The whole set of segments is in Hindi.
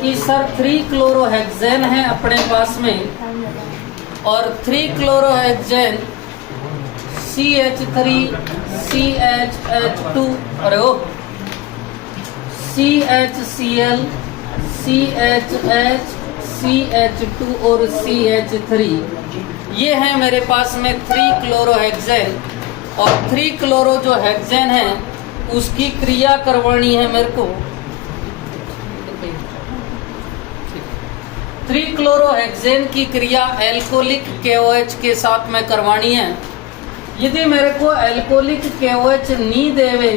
कि सर 3 क्लोरोहेक्सेन है अपने पास में और 3 क्लोरोहेक्सेन CH3 CHH2 अरे ओ CHCl CHH CH2 और CH3 ये है मेरे पास में 3 क्लोरोहेक्सेन और 3 क्लोरो जो हेक्सेन है उसकी क्रिया करवानी है मेरे को। 3 क्लोरोहेक्सेन की क्रिया एल्कोलिक KOH के साथ में करवानी है। यदि मेरे को एल्कोलिक KOH नहीं देवे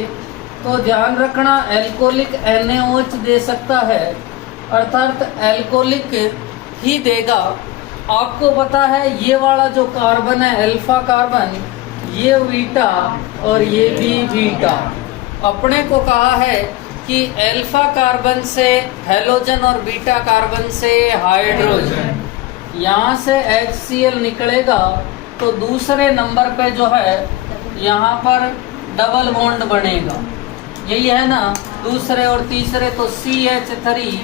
तो ध्यान रखना एल्कोलिक NaOH दे सकता है, अर्थात एल्कोलिक ही देगा। आपको पता है ये वाला जो कार्बन है अल्फा कार्बन, ये बीटा और ये भी बीटा। अपने को कहा है कि अल्फा कार्बन से हेलोजन और बीटा कार्बन से हाइड्रोजन, यहाँ से HCl निकलेगा तो दूसरे नंबर पे जो है यहाँ पर डबल बॉन्ड बनेगा, यही है ना। दूसरे और तीसरे तो CH3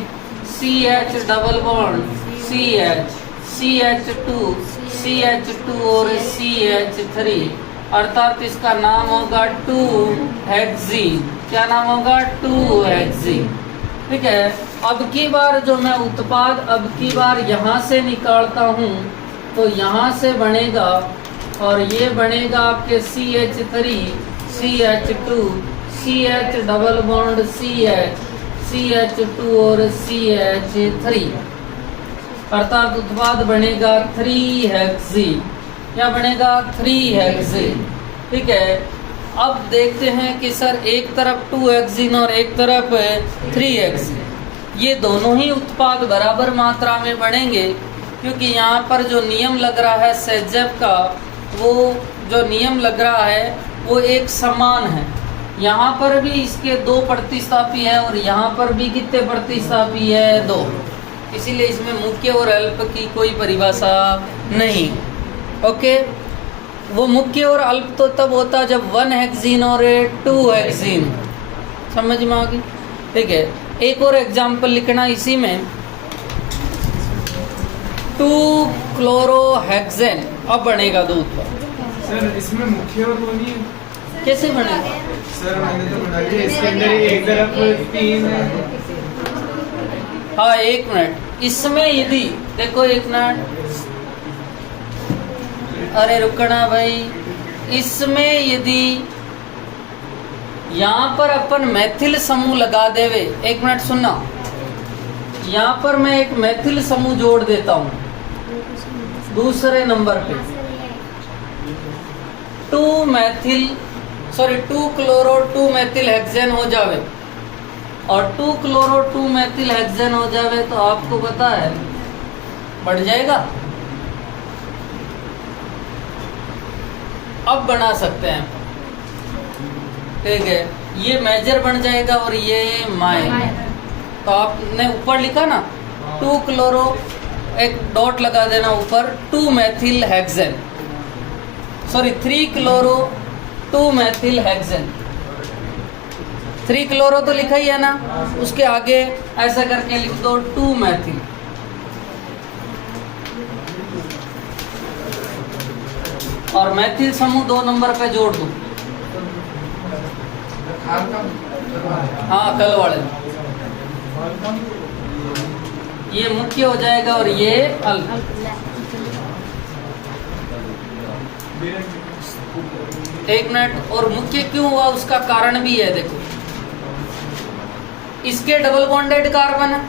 CH double bond CH CH2 CH2 और CH3, अर्थात इसका नाम होगा 2-हेक्सीन। क्या नाम होगा? 2-हेक्सीन। ठीक है। अब की बार जो मैं उत्पाद अब की बार यहाँ से निकालता हूँ तो यहाँ से बनेगा और ये बनेगा आपके CH3 CH2 CH double bond CH CH2 और CH3, अर्थात उत्पाद बनेगा 3-हेक्सीन। क्या बनेगा? 3-हेक्सीन। ठीक है। अब देखते हैं कि सर एक तरफ 2-हेक्सीन और एक तरफ 3-हेक्सीन, ये दोनों ही उत्पाद बराबर मात्रा में बनेंगे, क्योंकि यहाँ पर जो नियम लग रहा है सेजेब का, वो जो नियम लग रहा है वो एक समान है। यहाँ पर भी इसके 2 प्रतिस्थापी है और यहाँ पर भी कितने प्रतिस्थापी है? 2। इसीलिए इसमें मुख्य और अल्प की कोई परिभाषा नहीं। ओके। वो मुख्य और अल्प तो तब होता जब 1-हेक्सीन और 2-हेक्सीन, समझ में आ गई? ठीक है। एक और एग्जाम्पल लिखना इसी में, 2 क्लोरोहेक्सेन। अब बनेगा 2 उत्पाद। सर इसमें मुख्य और वो नहीं है, कैसे बनेगा? सर मैंने तो बना दिया, इसके अंदर एक तरफ 3 है। हाँ, 1 मिनट। इसमें यदि देखो 1 मिनट, अरे रुकना भाई। इसमें यदि यहाँ पर अपन मैथिल समूह लगा देवे, 1 मिनट सुनना, यहाँ पर मैं एक मैथिल समूह जोड़ देता हूँ दूसरे नंबर पे, 2 क्लोरो 2 मैथिल हेक्सेन हो जावे और 2 क्लोरो 2 मैथिल हेक्सेन हो जावे तो आपको पता है बढ़ जाएगा। अब बना सकते हैं, ठीक है। ये मेजर बन जाएगा और ये माइन। तो आपने ऊपर लिखा ना 2 क्लोरो, एक डॉट लगा देना ऊपर, 2 Maithil hexane, sorry 3 chloro 2 Maithil hexane. 3 chloro तो लिखा ही है ना, उसके आगे ऐसा करके लिख दो 2 मैथिल। और मैथिल समूह 2 नंबर पे जोड़ दो। हाँ, कल वाले ये मुख्य हो जाएगा और ये अल्प। एक मिनट। और मुख्य क्यों हुआ उसका कारण भी है, देखो इसके डबल बॉन्डेड कार्बन है,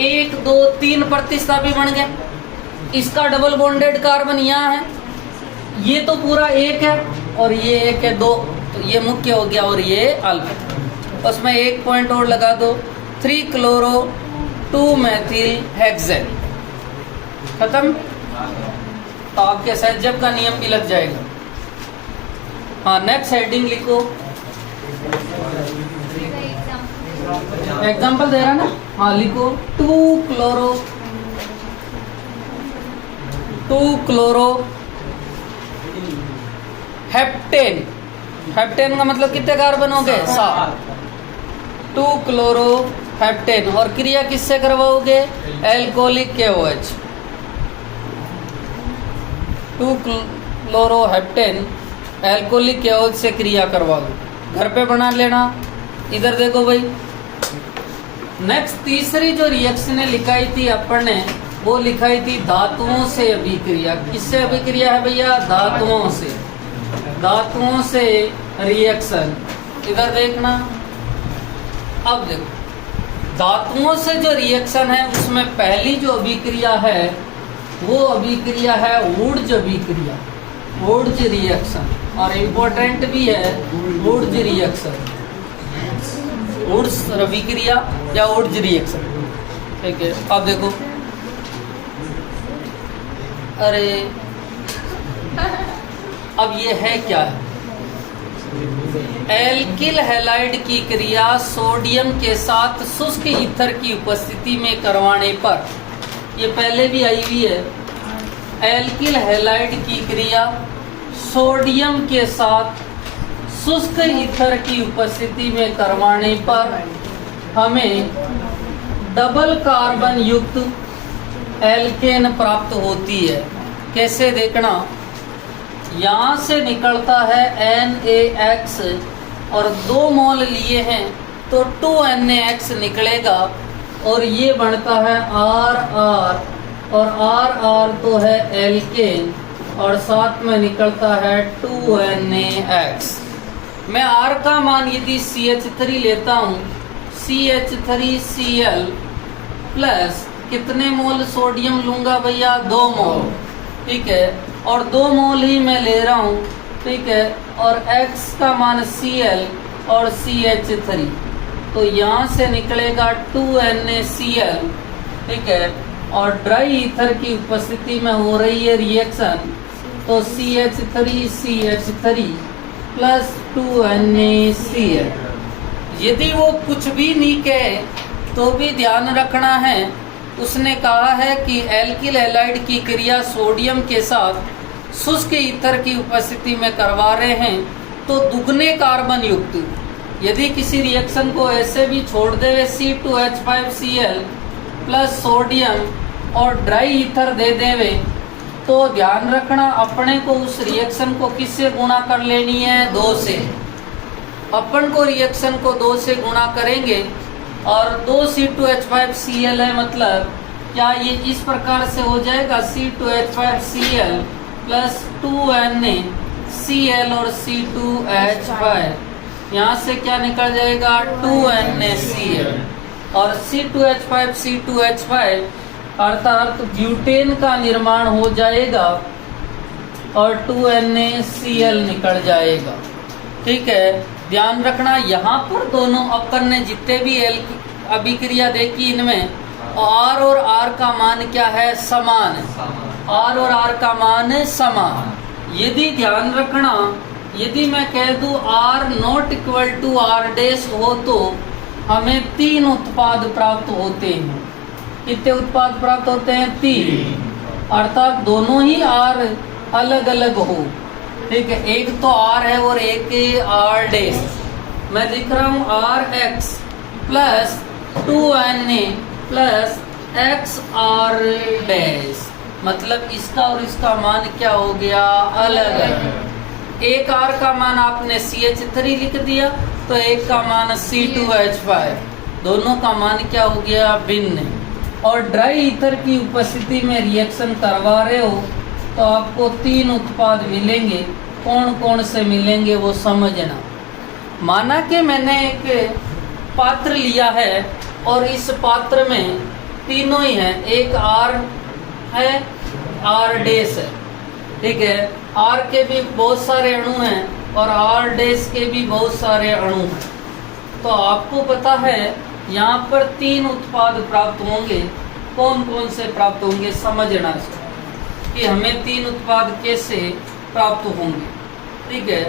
1 2 3 प्रतिस्थापी बन गए। इसका डबल बॉन्डेड कार्बन यहाँ है, ये तो पूरा 1 है और ये 1 है 2, तो ये मुख्य हो गया और ये अल्प। उसमें 1 पॉइंट और लगा दो, 3 क्लोरो 2 मैथिल हेक्सेन। खत्म। तो आपके सेजेब का नियम भी लग जाएगा। हाँ, नेक्स्ट हेडिंग लिखो। एग्जाम्पल दे रहा ना, हाँ लिखो 2 क्लोरो हेप्टेन। हेप्टेन का मतलब कितने कार्बन हो गए? 7। 2 क्लोरो हेप्टेन, और क्रिया किससे करवाओगे? Alcoholic KOH। 2-क्लोरोहेप्टेन एल्कोहलिक KOH से क्रिया करवा दो। घर पे बना लेना। इधर देखो भाई, नेक्स्ट तीसरी जो रिएक्शन लिखाई थी अपन ने, वो लिखाई थी धातुओं से अभिक्रिया। किससे अभिक्रिया है भैया? धातुओं से। धातुओं से रिएक्शन, इधर देखना। अब देखो, धातुओं से जो रिएक्शन है उसमें पहली जो अभिक्रिया है वो अभिक्रिया है ऊर्ज अभिक्रिया, ऊर्ज रिएक्शन, और इम्पोर्टेंट भी है ऊर्ज रिएक्शन, ऊर्ज अभिक्रिया या ऊर्ज रिएक्शन। ठीक है, अब देखो, अरे अब ये है क्या है? एल्किल हैलाइड की क्रिया सोडियम के साथ शुष्क ईथर की उपस्थिति में करवाने पर, ये पहले भी आई हुई है, एल्किल हैलाइड की क्रिया सोडियम के साथ शुष्क ईथर की उपस्थिति में करवाने पर हमें डबल कार्बन युक्त एल्केन प्राप्त होती है। कैसे देखना, यहाँ से निकलता है NaX और 2 मोल लिए हैं तो 2NaX निकलेगा, और ये बनता है RR, और RR तो है एल्केन, और साथ में निकलता है 2NaX। मैं R का मान यदि CH3 लेता हूँ, CH3Cl प्लस कितने मोल सोडियम लूंगा भैया? 2 मोल। ठीक है, और 2 मोल ही मैं ले रहा हूँ। ठीक है, और X का मान Cl और CH3, तो यहाँ से निकलेगा 2NaCl। ठीक है, और ड्राई ईथर की उपस्थिति में हो रही है रिएक्शन, तो CH3CH3 प्लस 2NaCl। यदि वो कुछ भी नहीं कहे तो भी ध्यान रखना है, उसने कहा है कि एल्किल हैलाइड की क्रिया सोडियम के साथ शुष्क ईथर की उपस्थिति में करवा रहे हैं, तो दुगने कार्बन युक्त यदि किसी रिएक्शन को ऐसे भी छोड़ देवे C2H5Cl प्लस सोडियम और ड्राई ईथर दे देवे, तो ध्यान रखना अपने को उस रिएक्शन को किससे गुणा कर लेनी है? 2 से। अपन को रिएक्शन को 2 से गुणा करेंगे, और 2 C2H5Cl है, मतलब क्या ये इस प्रकार से हो जाएगा C2H5Cl प्लस 2NaCl और C2H5, यहाँ से क्या निकल जाएगा? 2NaCl, और C2H5 C2H5 अर्थात ब्यूटेन का निर्माण हो जाएगा और 2NaCl निकल जाएगा। ठीक है, ध्यान रखना यहाँ पर दोनों अपन ने जितने भी अभिक्रिया देखी इनमें R और R का मान क्या है? समान है। R और R का मान है समान। यदि ध्यान रखना, यदि मैं कह दूं R naught equal to R dash हो तो हमें 3 उत्पाद प्राप्त होते हैं। कितने उत्पाद प्राप्त होते हैं? 3, अर्थात दोनों ही R अलग अलग हो। ठीक है, एक तो R है और एक R डैश। मैं लिख रहा हूँ RX plus 2Na plus XR dash, मतलब इसका और इसका मान क्या हो गया? अलग है। एक R का मान आपने CH3 लिख दिया, तो एक का मान C2H5, दोनों का मान क्या हो गया? भिन्न। और ड्राई ईथर की उपस्थिति में रिएक्शन करवा रहे हो तो आपको 3 उत्पाद मिलेंगे। कौन कौन से मिलेंगे वो समझना। माना कि मैंने एक पात्र लिया है और इस पात्र में तीनों ही हैं, एक R है, R डैश है। ठीक है, R के भी बहुत सारे अणु हैं और R डैश के भी बहुत सारे अणु हैं। तो आपको पता है यहाँ पर 3 उत्पाद प्राप्त होंगे। कौन कौन से प्राप्त होंगे समझना कि हमें 3 उत्पाद कैसे प्राप्त होंगे। ठीक है,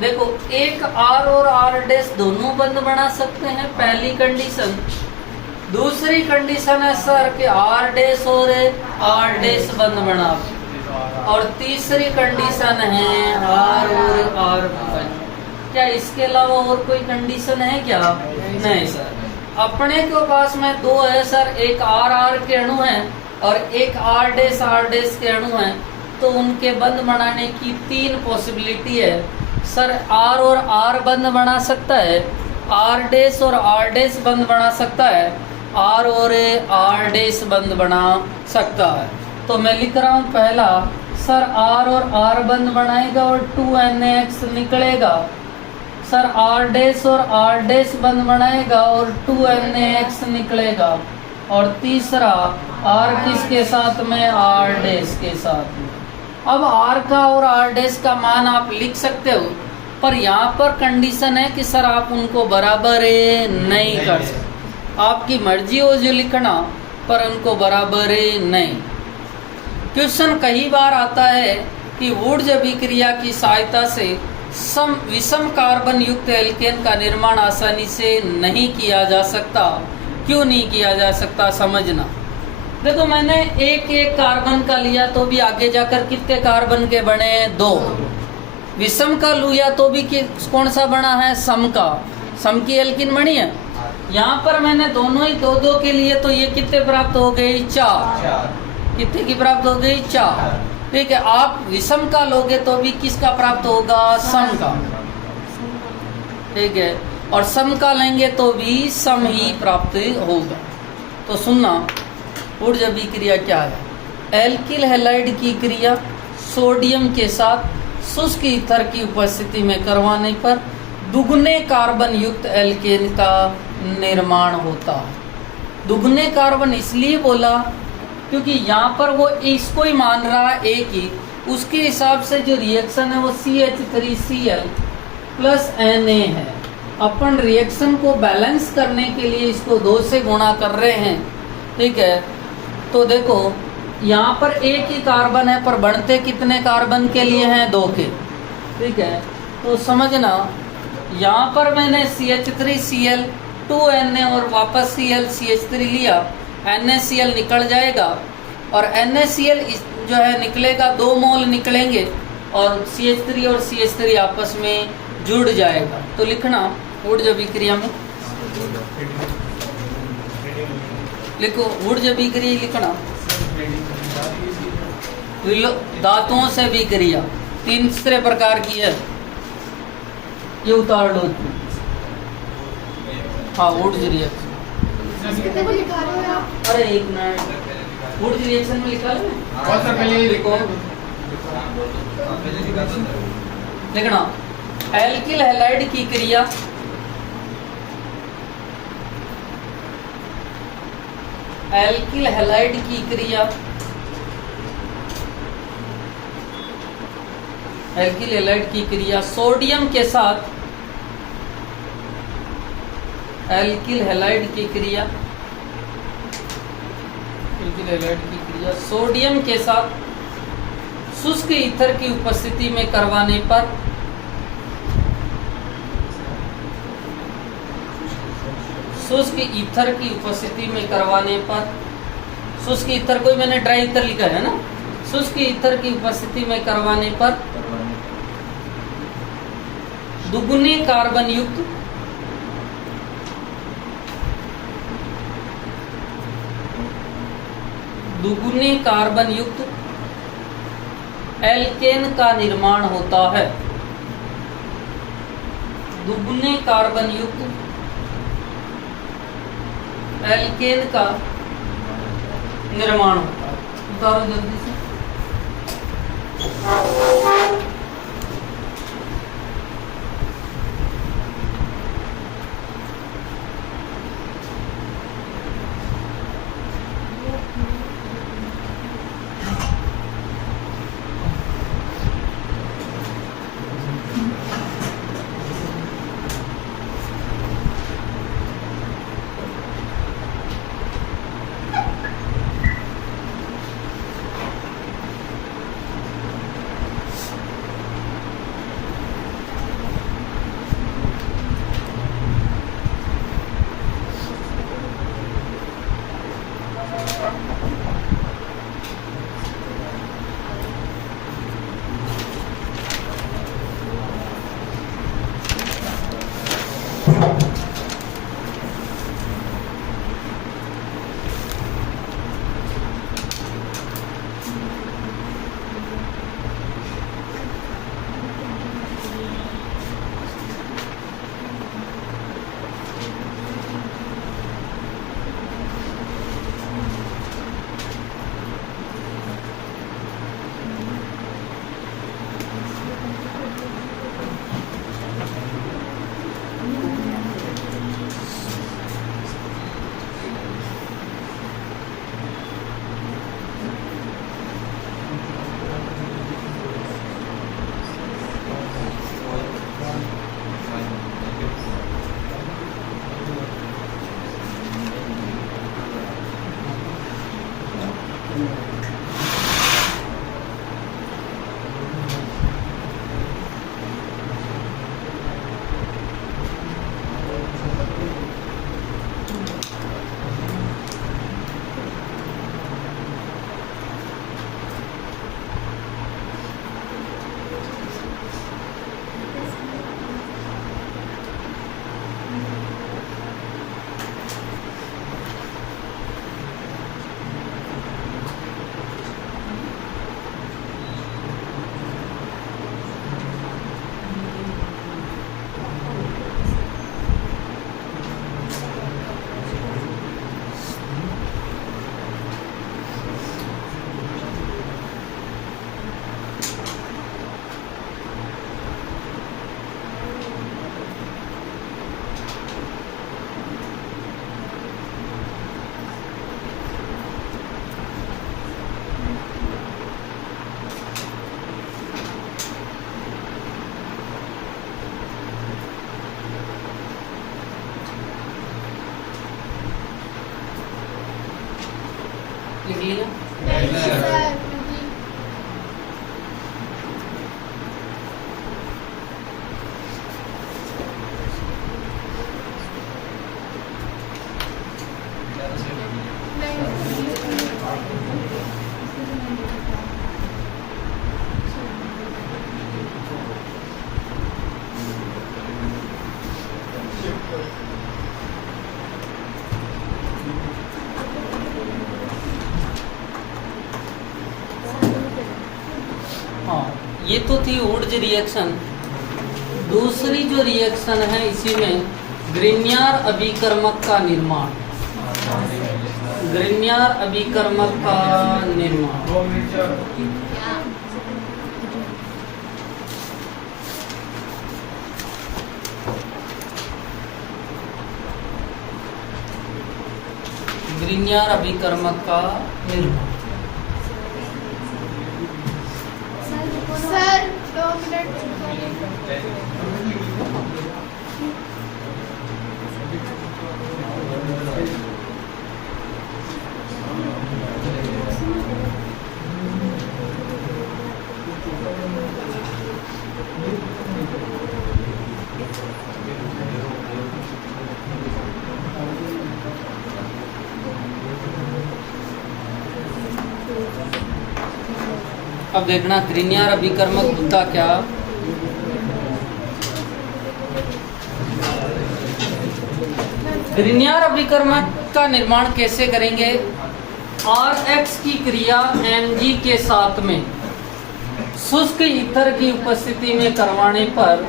देखो एक R और R डैश दोनों बंद बना सकते हैं, पहली कंडीशन। दूसरी कंडीशन है सर कि R डैश और R डैश बंद बना, और तीसरी कंडीशन है R और R बंद। क्या इसके अलावा और कोई कंडीशन है क्या? नहीं सर। अपने के पास में दो है सर, एक आर के अणु हैं और एक आर डैश के अणु हैं, तो उनके बंध बनाने की 3 पॉसिबिलिटी है सर। आर और आर बंध बना सकता है, आर डैश और आर डैश बंध बना सकता है, आर और आर डैश बंध बना सकता है। तो मैं लिख रहा हूँ पहला सर, आर और आर बंध बनाएगा और 2NaX निकलेगा सर। आर डैश और आर डैश बंध बनाएगा और 2NaX निकलेगा। और तीसरा आर किसके साथ में, आर डैश के साथ में। अब आर का और आर डैश का मान आप लिख सकते हो, पर यहाँ पर कंडीशन है कि सर आप उनको बराबर नहीं कर सकते। आपकी मर्जी हो जो लिखना, पर उनको बराबर नहीं। क्वेश्चन कई बार आता है कि वुड्स अभिक्रिया की सहायता से विषम कार्बन युक्त एल्केन का निर्माण आसानी से नहीं किया जा सकता। क्यों नहीं किया जा सकता, समझना। देखो मैंने एक कार्बन का लिया तो भी आगे जाकर कितने कार्बन के बने, 2। विषम का लिया तो भी कौन सा बना है, सम का। सम की एल्कीन बनी है। यहाँ पर मैंने दोनों ही 2-2 के लिए, तो ये कितने प्राप्त हो गई, 4। कितने की प्राप्त हो गई, 4। ठीक है, आप विषम का लोगे तो भी किसका प्राप्त होगा, सम का। ठीक है, और सम का लेंगे तो भी सम ही प्राप्त होगा। तो सुनना, ऊर्जा अभिक्रिया क्या है। एल्किल हैलाइड की क्रिया सोडियम के साथ शुष्क ईथर की उपस्थिति में करवाने पर दुगने कार्बन युक्त एल्केन का निर्माण होता है। दुगने कार्बन इसलिए बोला क्योंकि यहाँ पर वो इसको ही मान रहा है एक ही, उसके हिसाब से जो रिएक्शन है वो CH3Cl प्लस Na है। अपन रिएक्शन को बैलेंस करने के लिए इसको 2 से गुणा कर रहे हैं। ठीक है, तो देखो यहाँ पर एक ही कार्बन है, पर बनते कितने कार्बन के लिए हैं, 2 के। ठीक है, तो समझना, यहाँ पर मैंने CH3Cl 2Na और वापस Cl CH3 लिया, NaCl निकल जाएगा और NaCl जो है निकलेगा, 2 मोल निकलेंगे और CH3 और CH3 आपस में जुड़ जाएगा। तो लिखना ऊर्जा अभिक्रिया में लिखो, ऊर्जा अभिक्रिया लिखना, धातुओं से अभिक्रिया 3 प्रकार की है, ये उतार लो। हाँ, ऊर्जा रिएक्शन, अरे एक मिनट, ऊर्जा रिएक्शन में लिखा है बहुत सा पहले लिखो, लिखना एल्किल हैलाइड की क्रिया एल्किल हैलाइड की क्रिया एल्किल हैलाइड की क्रिया सोडियम के साथ एल्किल हैलाइड की क्रिया सोडियम के साथ शुष्क ईथर की उपस्थिति में करवाने पर शुष्क ईथर की उपस्थिति में करवाने पर, शुष्क ईथर को मैंने ड्राई ईथर लिखा है ना, शुष्क ईथर की उपस्थिति में करवाने पर दुगुने कार्बन युक्त एल्केन का निर्माण होता है। दुगुने कार्बन युक्त एल्केन का निर्माण होता है। उतारो जल्दी से। लिख लिया। हाँ, ये तो थी ऊर्ज रिएक्शन। दूसरी जो रिएक्शन है इसी में ग्रिग्नार अभिकर्मक का निर्माण। ग्रिग्नार अभिकर्मक का निर्माण। ग्रिग्नार अभिकर्मक का निर्माण। सर 2 मिनट अब देखना ग्रिग्नार अभिकर्मक होता क्या। ग्रिग्नार अभिकर्मक का निर्माण कैसे करेंगे? Rx की क्रिया Mg के साथ में शुष्क ईथर की उपस्थिति में करवाने पर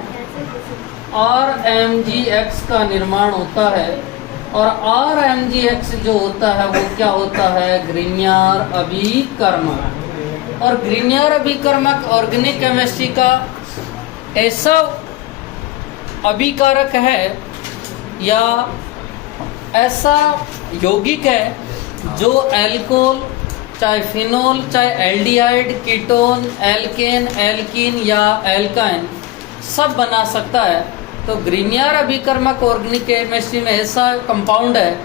RMgX का निर्माण होता है और RMgX जो होता है वो क्या होता है? ग्रिग्नार अभिकर्मक। और ग्रिग्नार अभिकर्मक ऑर्गेनिक केमिस्ट्री का ऐसा अभिकारक है या ऐसा यौगिक है जो एल्कोहल, चाहे फिनोल, चाहे एल्डिहाइड, कीटोन, एल्केन, एल्कीन या एल्काइन सब बना सकता है। तो ग्रिग्नार अभिकर्मक ऑर्गेनिक केमिस्ट्री में ऐसा कंपाउंड है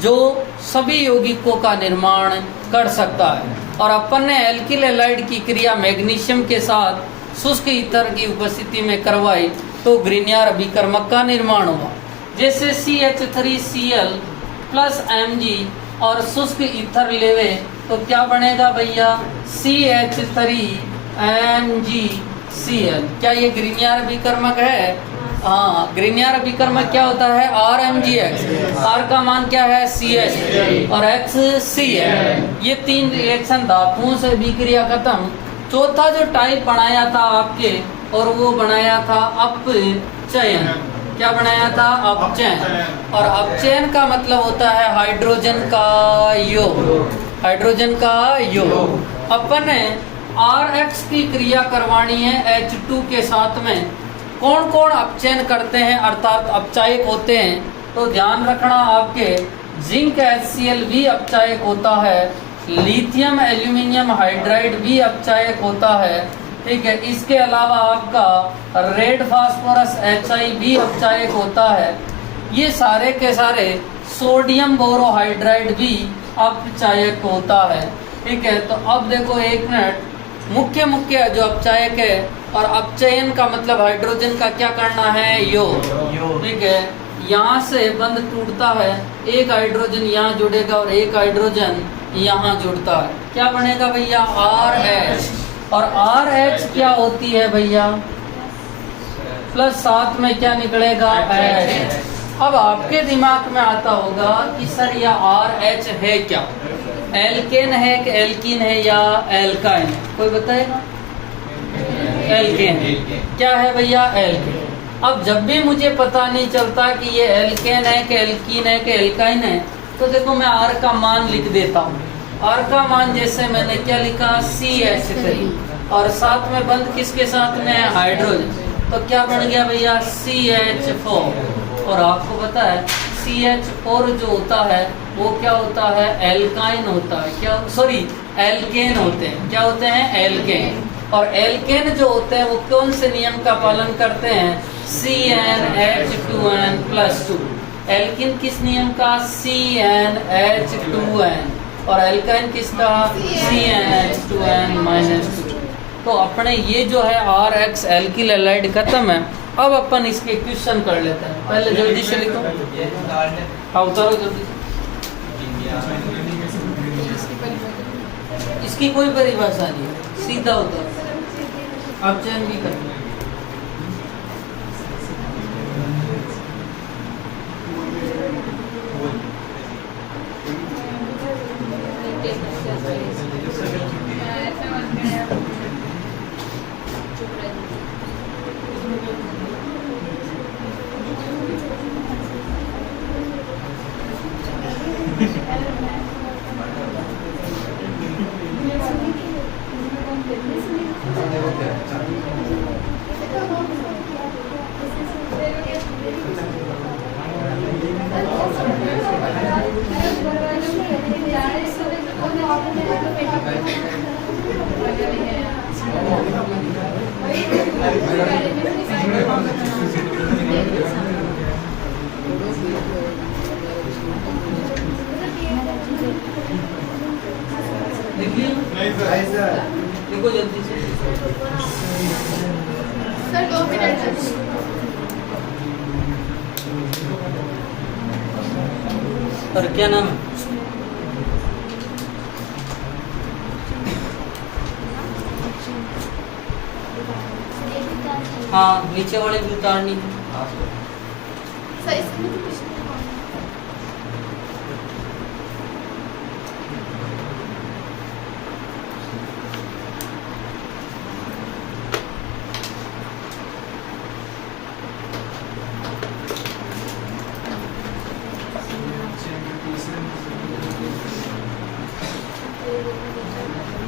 जो सभी यौगिकों का निर्माण कर सकता है। और अपन ने एल्किल हैलाइड की क्रिया मैग्नीशियम के साथ शुष्क ईथर की उपस्थिति में करवाई तो ग्रिग्नार अभिकर्मक का निर्माण हुआ। जैसे CH3Cl प्लस Mg और शुष्क ईथर लेवे तो क्या बनेगा भैया? CH3MgCl। क्या ये ग्रिग्नार अभिकर्मक है? हाँ, ग्रिग्नार अभिकर्मक क्या होता है? RMgX। R का मान क्या है? CH और X Cl। ये 3 रिएक्शन धातुओं से अभिक्रिया खत्म। चौथा जो टाइप बनाया था आपके और वो बनाया था अपचयन। क्या बनाया था? अपचयन। और अपचयन का मतलब होता है हाइड्रोजन का योग। हाइड्रोजन का योग। अपन ने Rx की क्रिया करवानी है H2 के साथ में। कौन कौन अपचयन करते हैं अर्थात अपचायक होते हैं? तो ध्यान रखना आपके जिंक HCl भी अपचायक होता है, लिथियम एल्यूमिनियम हाइड्राइड भी अपचायक होता है। ठीक है, इसके अलावा आपका रेड फास्फोरस HI भी अपचायक होता है। ये सारे के सारे सोडियम बोरोहाइड्राइड भी अपचायक होता है। ठीक है, तो अब देखो एक मिनट, मुख्य मुख्य जो अपचायक है, और अपचयन का मतलब हाइड्रोजन का क्या करना है, योग। ठीक है, यहाँ से बंध टूटता है, एक हाइड्रोजन यहाँ जुड़ेगा और एक हाइड्रोजन यहाँ जुड़ता है, क्या बनेगा भैया, RH। और RH क्या होती है भैया, प्लस साथ में क्या निकलेगा, H। अब आपके दिमाग में आता होगा कि सर यह RH है क्या, एल्केन है कि एल्कीन है या एल्काइन है, कोई बताएगा। एल्केन है, क्या है भैया, एल्केन। अब जब भी मुझे पता नहीं चलता कि ये एल्केन है कि एल्कीन है कि एल्काइन है, तो देखो मैं R का मान लिख देता हूँ। R का मान जैसे मैंने क्या लिखा, CH3, और साथ में बंद किसके साथ में है, हाइड्रोजन, तो क्या बन गया भैया, CH4। और आपको पता है CH4 जो होता है वो क्या होता है, एल्काइन होता है, क्या, सॉरी एल्केन होते हैं, क्या होते हैं, एल्केन। और एल्केन जो होते हैं वो कौन से नियम का पालन करते हैं, CnH2n+2। एल्किन किस नियम का, CnH2n, और एल्काइन किसका, CnH2n-2। तो अपने ये जो है RH एल्किल हैलाइड खत्म है। अब अपन इसके क्वेश्चन कर लेते हैं, पहले जल्दी से लिखो, हाँ उतारो जल्दी। इसकी कोई परिभाषा नहीं है, सीधा उतारो, आप चयन भी कर। देखो जल्दी से सर 2 मिनट। और क्या नाम है, हाँ नीचे वाले भी उतारनी है। सर इसमें तो कुछ नहीं।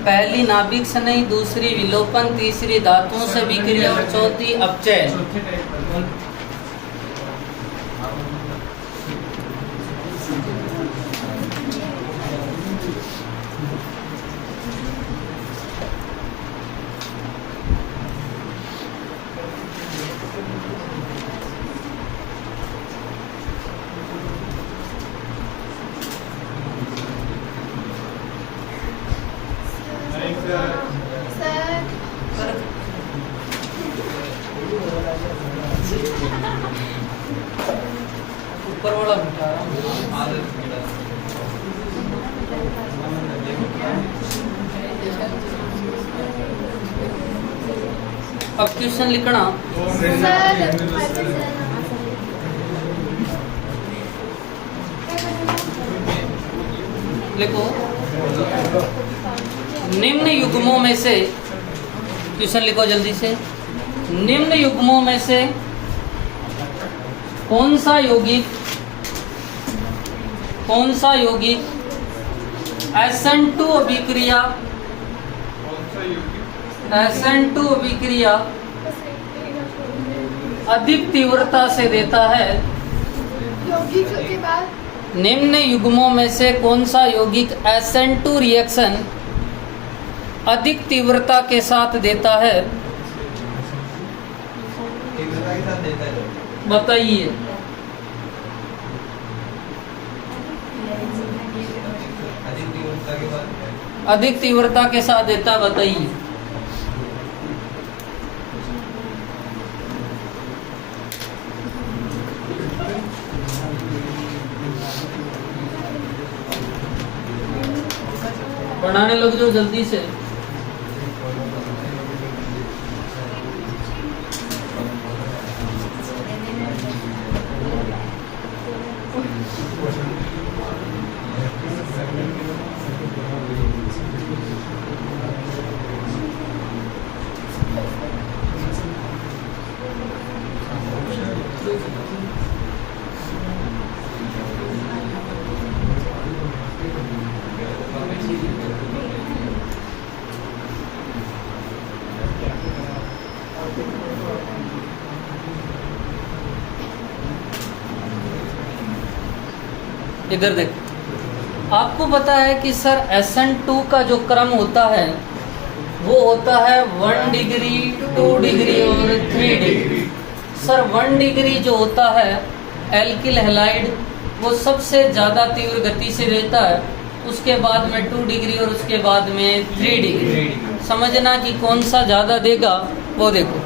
पहली नाभिक से नहीं, दूसरी विलोपन, तीसरी धातुओं से विक्रिया और चौथी अपचयन। ऊपर वाला घटा रहा हूँ। अब क्वेश्चन लिखना, लिखो निम्न युग्मों में से, क्वेश्चन लिखो जल्दी से, निम्न युग्मों में से कौन सा यौगिक SN2 अभिक्रिया अधिक तीव्रता से देता है। यौगिक के बाद निम्न युग्मों में से कौन सा यौगिक SN2 रिएक्शन अधिक तीव्रता के साथ देता है, बताइए। अधिक तीव्रता के साथ देता है, बताइए। बनाने लग जाओ जल्दी से। इधर देखो, आपको पता है कि सर SN2 का जो क्रम होता है वो होता है 1 डिग्री, 2 डिग्री और 3 डिग्री। सर 1 डिग्री जो होता है एल्किल हैलाइड वो सबसे ज़्यादा तीव्र गति से रहता है, उसके बाद में 2 डिग्री और उसके बाद में 3 डिग्री। समझना कि कौन सा ज़्यादा देगा वो देखो।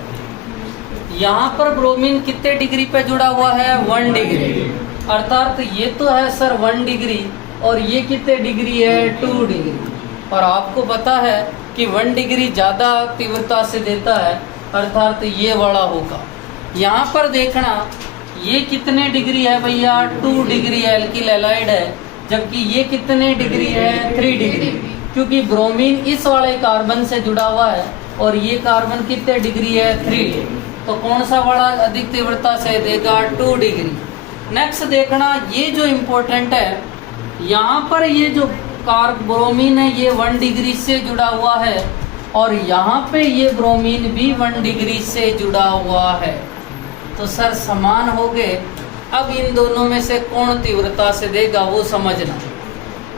यहाँ पर ब्रोमीन कितने डिग्री पे जुड़ा हुआ है? 1 डिग्री, अर्थात ये तो है सर 1 डिग्री और ये कितने डिग्री है? 2 डिग्री। और आपको पता है कि 1 डिग्री ज़्यादा तीव्रता से देता है, अर्थात ये वाला होगा। यहाँ पर देखना ये कितने डिग्री है भैया? 2 डिग्री एल्किल हैलाइड है, जबकि ये कितने डिग्री है? 3 डिग्री, क्योंकि ब्रोमीन इस वाले कार्बन से जुड़ा हुआ है और ये कार्बन कितने डिग्री है? 3। तो कौन सा वाला अधिक तीव्रता से देगा? 2 डिग्री। नेक्स्ट देखना, ये जो इम्पोर्टेंट है, यहाँ पर ये जो ब्रोमीन है ये 1 डिग्री से जुड़ा हुआ है और यहाँ पे ये ब्रोमीन भी 1 डिग्री से जुड़ा हुआ है। तो सर समान हो गए। अब इन दोनों में से कौन तीव्रता से देगा वो समझना।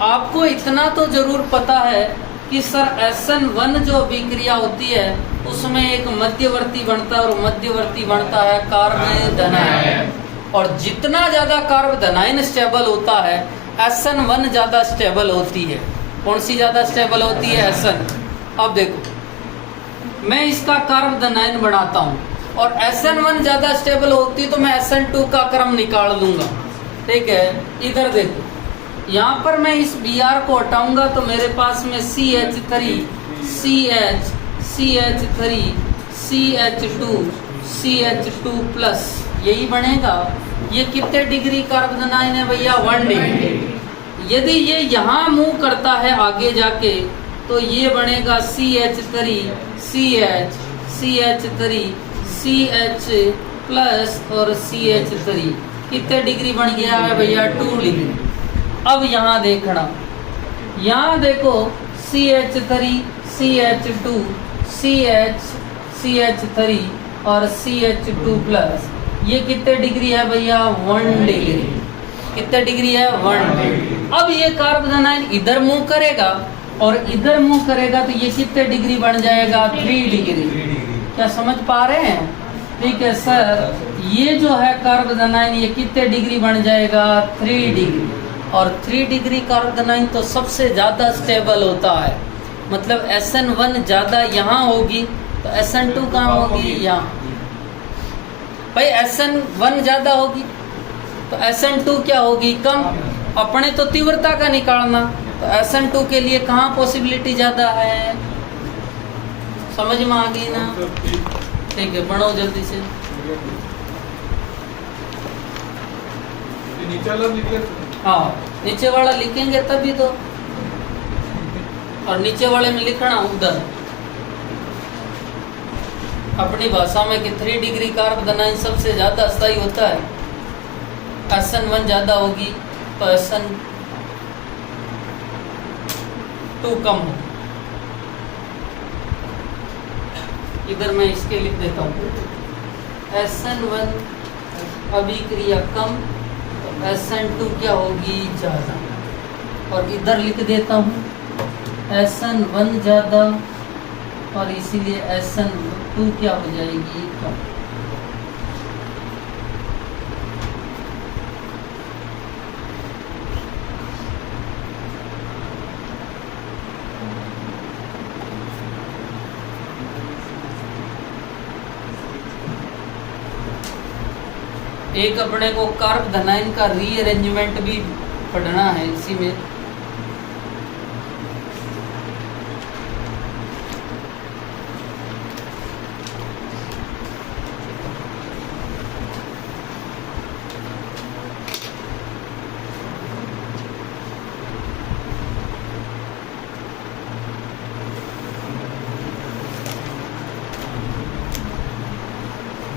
आपको इतना तो जरूर पता है कि सर SN1 जो अभिक्रिया होती है उसमें एक मध्यवर्ती बनता है और मध्यवर्ती बनता है कार्बोधनायन, और जितना ज़्यादा कार्बोधनायन स्टेबल होता है SN1 ज़्यादा स्टेबल होती है। कौन सी ज़्यादा स्टेबल होती है? SN। अब देखो, मैं इसका कार्बोधनायन बनाता हूँ और SN1 ज़्यादा स्टेबल होती तो मैं SN2 का क्रम निकाल लूँगा, ठीक है। इधर देखो, यहाँ पर मैं इस Br को हटाऊंगा तो मेरे पास में CH3, CH, CH3, CH2, CH2+, यही बनेगा। ये कितने डिग्री कार्बोधनायन है भैया? 1 डिग्री। यदि ये यहाँ मूव करता है आगे जाके तो ये बनेगा CH3, CH, CH3, CH+ और CH3। कितने डिग्री बन गया है भैया? 2 डिग्री। अब यहाँ देखना, यहाँ देखो CH3, CH2, CH, CH3 और CH2+, ये कितने डिग्री है भैया? 1 डिग्री। कितने डिग्री है? 1 डिग्री। अब ये कार्बोधनायन इधर मूव करेगा और इधर मूव करेगा तो ये कितने डिग्री बन जाएगा? 3 डिग्री। क्या समझ पा रहे हैं? ठीक है सर, ये जो है कार्बोधनायन ये कितने डिग्री बन जाएगा? 3 डिग्री। और 3 डिग्री कार्बोधनायन तो सबसे ज़्यादा स्टेबल होता है, मतलब SN1 ज़्यादा यहाँ होगी तो SN2 कहाँ होगी? यहाँ। भाई SN1 ज़्यादा होगी तो SN2 क्या होगी? कम। अपने तो तीव्रता का निकालना, तो SN2 के लिए कहाँ पॉसिबिलिटी ज़्यादा है? समझ में आ गई ना? ठीक है, बढ़ो जल्दी से। हाँ, नीचे वाला लिखेंगे तभी तो, और नीचे वाले में लिखना उधर अपनी भाषा में कि 3 डिग्री कार्बोधनायन सबसे ज़्यादा स्थायी होता है। SN1 ज़्यादा होगी तो SN2 कम हो। इधर मैं इसके लिख देता हूँ, SN1 अभिक्रिया कम तो SN2 क्या होगी? ज़्यादा। और इधर लिख देता हूँ SN1 ज़्यादा और इसीलिए SN2 क्या हो जाएगी? कम। एक अपने को कार्बोनाइन का रीअरेंजमेंट भी पढ़ना है इसी में।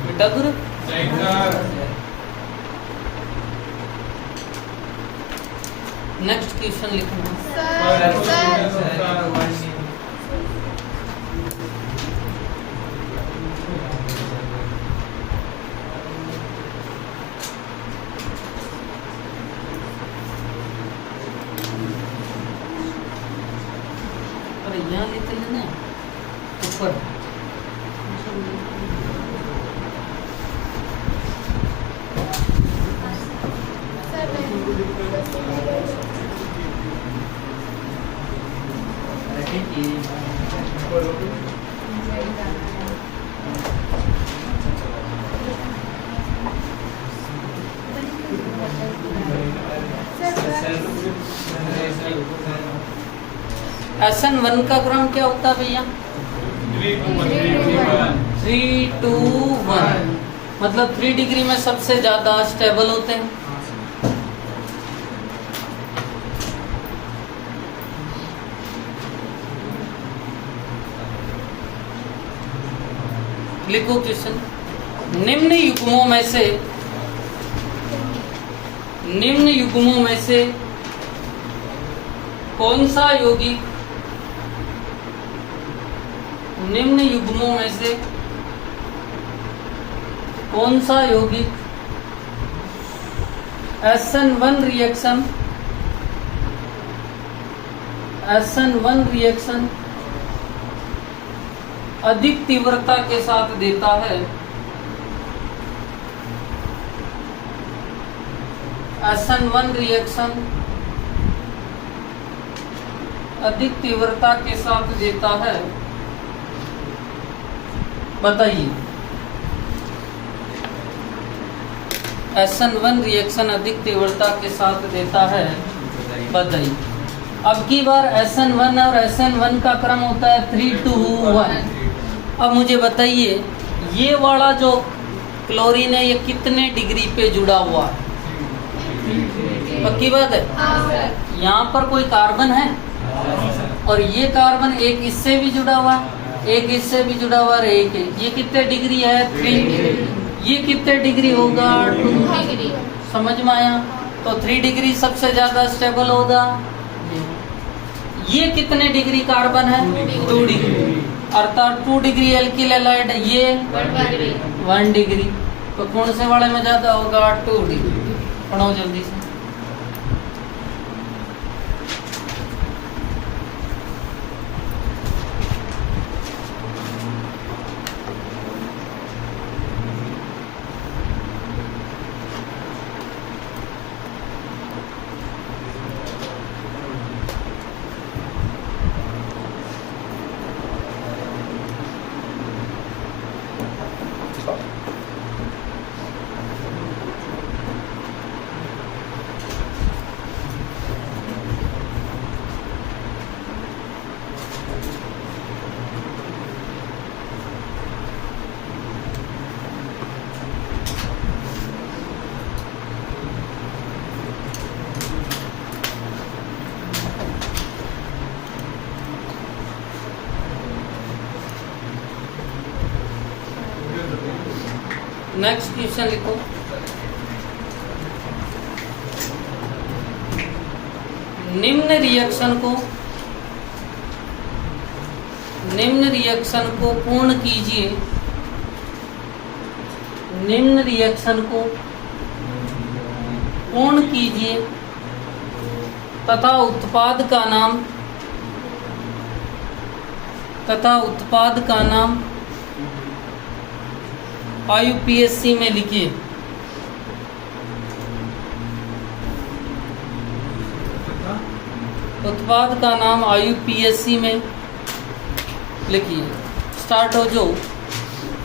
बेटा गुरु नेक्स्ट क्वेश्चन लिखना। सर अरे यहाँ लिख लेना ऊपर। SN1 का क्रम क्या होता है भैया? 3 2 1, मतलब 3 डिग्री में सबसे ज्यादा स्टेबल होते हैं। लिखो क्वेश्चन। निम्न युग्मों में से कौन सा यौगिक निम्न युग्मों में से कौन सा यौगिक SN1 रिएक्शन अधिक तीव्रता के साथ देता है? SN1 रिएक्शन अधिक तीव्रता के साथ देता है, बताइए। SN1 रिएक्शन अधिक तीव्रता के साथ देता है, बताइए। अब की बार SN1 और SN1 का क्रम होता है 3 2 1। अब मुझे बताइए ये वाला जो क्लोरीन है ये कितने डिग्री पे जुड़ा हुआ है? पक्की बात है? यहाँ पर कोई कार्बन है और ये कार्बन एक इससे भी जुड़ा हुआ, एक इससे भी जुड़ा हुआ, एक ये कितने डिग्री है? 3। ये कितने डिग्री होगा? 2 डिग्री। समझ में आया? तो 3 डिग्री सबसे ज्यादा स्टेबल होगा। ये कितने डिग्री कार्बन है? 2 डिग्री, अर्थात 2 डिग्री एल्किल हैलाइड, ये 1 डिग्री। तो कौन से वाले में ज्यादा होगा? 2 डिग्री। पढ़ो जल्दी से। नेक्स्ट क्वेश्चन लिखो। निम्न रिएक्शन को पूर्ण कीजिए। निम्न रिएक्शन को पूर्ण कीजिए तथा उत्पाद का नाम IUPAC में लिखिए। उत्पाद का नाम IUPAC में लिखिए। स्टार्ट हो जो।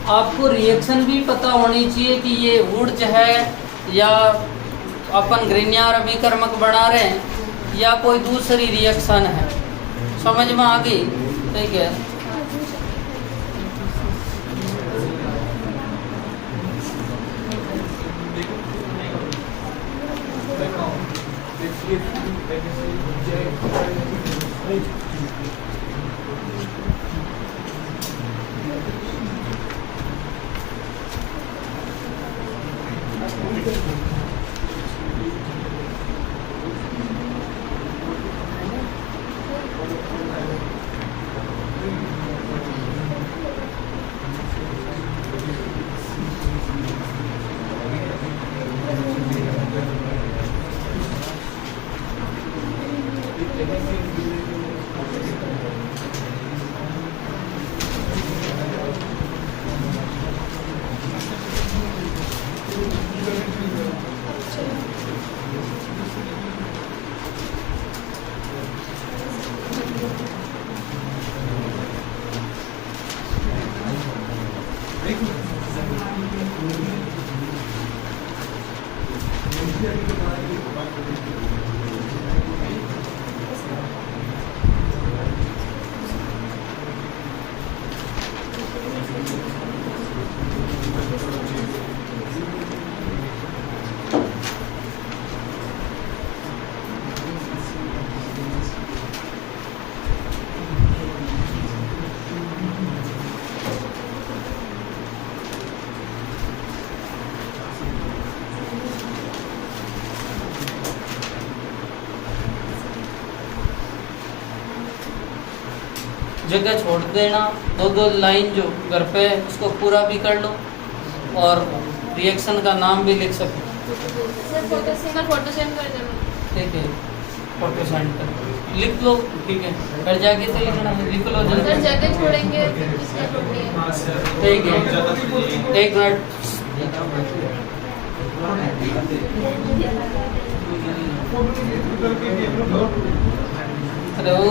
आपको रिएक्शन भी पता होनी चाहिए कि ये ऊर्ज है या अपन ग्रीनियार अभिकर्मक बना रहे हैं या कोई दूसरी रिएक्शन है, समझ में आ गई? ठीक है। जगह छोड़ देना, दो दो लाइन जो घर पे है उसको पूरा भी कर लो और रिएक्शन का नाम भी लिख सको। सर फोटो सेंड कर देना। ठीक है, फोटो सेंड कर लिख लो। ठीक है, घर जाके तो लिखना है, लिख लो जल्दी। सर जगह छोड़ेंगे इसका छोड़िए। ठीक है, एक मिनट। अरे वो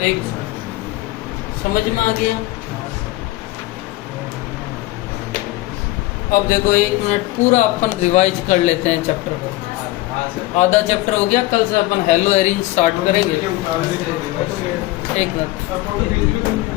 एक समझ में आ गया। अब देखो 1 मिनट पूरा अपन रिवाइज कर लेते हैं चैप्टर को। आधा चैप्टर हो गया, कल से अपन हेलो एरिंज स्टार्ट करेंगे। 1 मिनट।